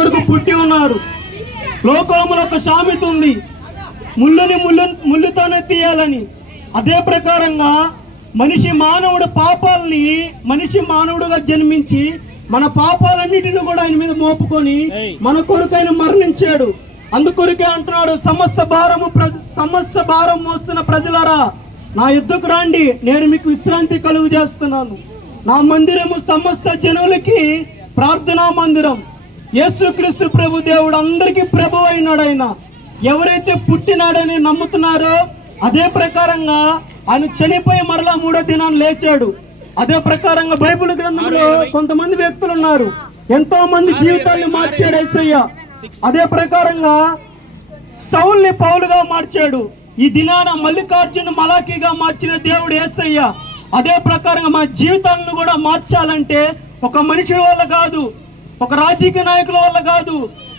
కొరకు పుట్టి ఉన్నారు. లోకంలో ఒక సామెత ఉంది, ముళ్ళుని ముళ్ళుతోనే తీయాలని. అదే ప్రకారంగా మనిషి మానవుడుగా జన్మించి మన పాపాలన్నిటిని కూడా ఆయన మీద మోపుకొని మన కొరకు ఆయన మరణించాడు. అందుకొరకే అంటున్నాడు, సమస్త భారం మోస్తున్న ప్రజలారా నా యుద్ధకు రండి, నేను మీకు విశ్రాంతి కలుగు చేస్తున్నాను. నా మందిరము సమస్త జనులకి ప్రార్థనా మందిరం. యేసుక్రీస్తు ప్రభు దేవుడు అందరికీ ప్రభు అయినాడు. ఆయన ఎవరైతే పుట్టినాడని నమ్ముతున్నారో అదే ప్రకారంగా ఆయన చనిపోయి మరలా 3వ దినాన్ని లేచాడు. అదే ప్రకారంగా బైబిల్ గ్రంథంలో కొంతమంది వ్యక్తులు ఉన్నారు, ఎంతో మంది జీవితాన్ని మార్చాడు యేసయ్య. అదే ప్రకారంగా సౌల్ని పౌలుగా మార్చాడు. ఈ దినాన మల్లికార్జున మలాకీగా మార్చిన దేవుడు యేసయ్య. అదే ప్రకారంగా మన జీవితాలను కూడా మార్చాలంటే ఒక మనిషి వల్ల కాదు, ఒక రాజకీయ నాయకుల వల్ల కాదు,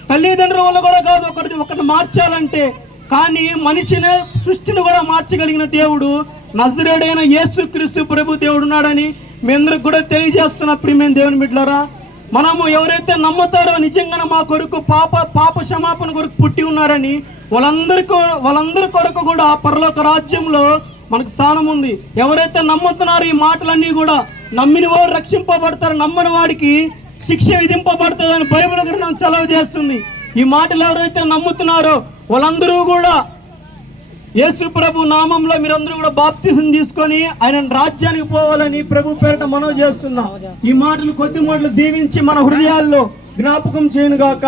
తల్లిదండ్రుల వల్ల కూడా కాదు. ఒకరిని మార్చాలంటే కానీ మనిషిని సృష్టిని కూడా మార్చగలిగిన దేవుడు నజరేయుడైన యేసుక్రీస్తు ప్రభు దేవుడు ఉన్నాడని మీ అందరికి కూడా తెలియజేస్తున్న ప్రియమైన దేవుని బిడ్డలారా, మనము ఎవరైతే నమ్ముతారో నిజంగా మా కొరకు పాప క్షమాపణ కొరకు పుట్టి ఉన్నారని వాళ్ళందరి కొరకు కూడా పరలోక రాజ్యంలో మనకు స్థానం ఉంది. ఎవరైతే నమ్ముతున్నారో ఈ మాటలన్నీ కూడా నమ్మిన వారు రక్షింపబడతారు, నమ్మని వాడికి శిక్ష విధింపబడుతుందని బైబిల్ గ్రంథం చలవ చేస్తుంది. ఈ మాటలు ఎవరైతే నమ్ముతున్నారో వాళ్ళందరూ కూడా యేసు ప్రభు నామంలో మీరందరూ కూడా బాప్తిసం తీసుకొని ఆయన రాజ్యానికి పోవాలని ప్రభు పేరిట మనవి చేస్తున్నాం. ఈ మాటలు కొద్ది మాటలు దీవించి మన హృదయాల్లో జ్ఞాపకం చేయను గాక.